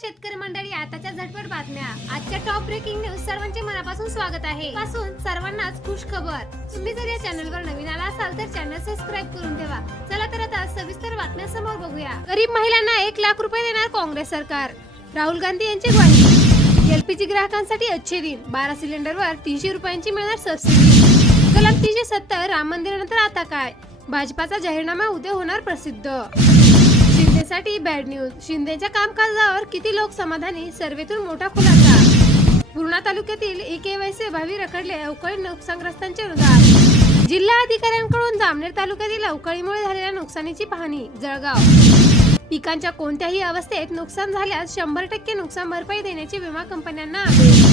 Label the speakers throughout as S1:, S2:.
S1: शेतकरी मंडळी आताच्या झटपट बातम्या. आजच्या टॉप ब्रेकिंग न्यूज सर्वांचे मनापासून स्वागत आहे. पासून सर्वांनाच खुश खबर. तुम्ही जर या चॅनलवर नवीन आला असाल तर चॅनल सबस्क्राईब करून ठेवा. चला तर आता सविस्तर बातम्या समोर बघूया. गरीब महिलांना एक लाख रुपये देणार काँग्रेस सरकार. राहुल गांधी यांची ग्वाही. एलपीजी ग्राहकांसाठी अच्छे दिन. बारा सिलेंडरवर तीनशे रुपयांची मिळणार सबसिडी कलम तीनशे सत्तर राम मंदिरानंतर आता काय? भाजपाचा जाहीरनामा उद्या होणार प्रसिद्ध. साठी बॅड न्यूज शिंदेच्या कामकाजावर किती लोक समाधानी? सर्वेतून मोठा खुलासा. पूर्णा तालुक्यातील एके केवायसी अभावी रखडले अवकाळी नुकसानग्रस्तांचे अनुदान जिल्हा अधिकाऱ्यांकडून जामनेर तालुक्यातील अवकाळीमुळे झालेल्या नुकसानीची पाहणी जळगाव. पिकांच्या कोणत्याही अवस्थेत नुकसान झाल्यास शंभर टक्के नुकसान भरपाई देण्याची विमा कंपन्यांना आदेश.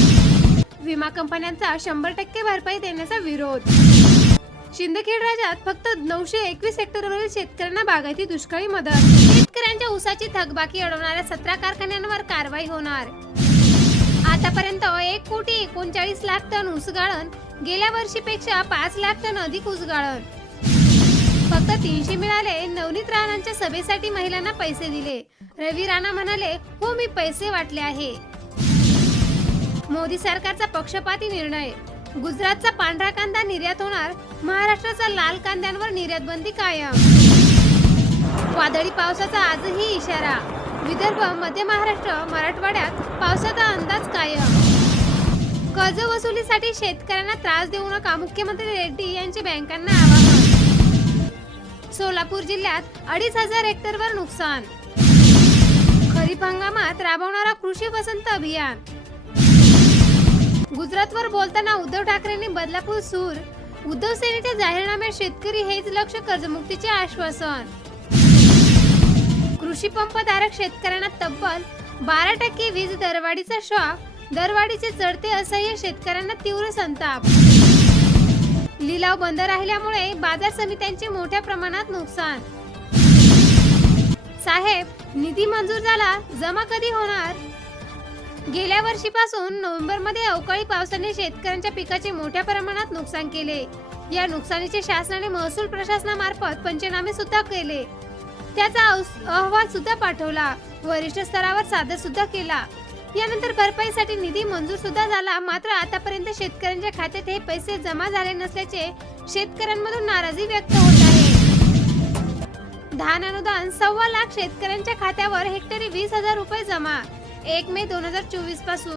S1: विमा कंपन्यांचा शंभर टक्के भरपाई देण्याचा विरोध. शिंदखेड राज्यात फक्त नऊशे एकवीस हेक्टरवरील शेतकऱ्यांना बागायती दुष्काळी मदत. शेतकऱ्यांच्या ऊसाची थकबाकी अडवणाऱ्या सतरा कारखान्यांवर कारवाई होणार. आतापर्यंत एक कोटी एकोणचाळीस लाख टन ऊस गाळण गेल्या वर्षीपेक्षा पाच लाख टन अधिक ऊस गाळण. फक्त तीनशे मिळाले नवनीत राणांच्या सभेसाठी महिलांना पैसे दिले. रवी राणा म्हणाले हो मी पैसे वाटले आहे. मोदी सरकारचा पक्षपाती निर्णय. गुजरातचा पांढरा कांदा निर्यात होणार महाराष्ट्राचा लाल कांद्यांवर निर्यात बंदी कायम. वादळी पावसाचा आजही इशारा. विदर्भ मध्य महाराष्ट्र मराठवाड्यात पावसाचा अंदाज कायम. कर्ज वसुलीसाठी शेतकऱ्यांना त्रास देऊ नका मुख्यमंत्री रेड्डी यांचे बँकांना आवाहन. सोलापूर जिल्ह्यात अडीच हजार हेक्टरवर नुकसान. खरीप हंगामात राबवणारा कृषी वसंत अभियान. गुजरातवर बोलताना उद्धव ठाकरेंनी बदलापूर सूर. उद्धव सेनेच्या जाहीरनाम्यात शेतकरी हेच लक्ष कर्जमुक्तीचे आश्वासन. कृषी पंप धारक शेतकऱ्यांना तब्बल बारा टक्के वीज दरवाढीचा शॉक. दरवाढीचे चढते असह्य शेतकऱ्यांना तीव्र संताप. लिलाव बंद राहिल्यामुळे बाजार समित्यांचे मोठ्या प्रमाणात नुकसान. साहेब निधी मंजूर झाला जमा कधी होणार? गेल्या वर्षीपासून नोव्हेंबरमध्ये अवकाळी पावसाने शेतकऱ्यांच्या पिकाचे मोठ्या प्रमाणात नुकसान केले. या नुकसानीचे शासनाने महसूल प्रशासनामार्फत पंचनामे सुद्धा केले. त्याचा अहवाल सुद्धा पाठवला. वरिष्ठ स्तरावर सादर सुद्धा केला. यानंतर भरपाईसाठी निधी मंजूर सुद्धा झाला. मात्र आतापर्यंत शेतकऱ्यांच्या खात्यात हे पैसे जमा झाले नसल्याचे शेतकऱ्यांमधून नाराजी व्यक्त होत आहे. धान अनुदान सव्वा लाख शेतकऱ्यांच्या खात्यावर हेक्टरी वीस हजार रुपये जमा. एक मे दोन हजार चोवीसपासून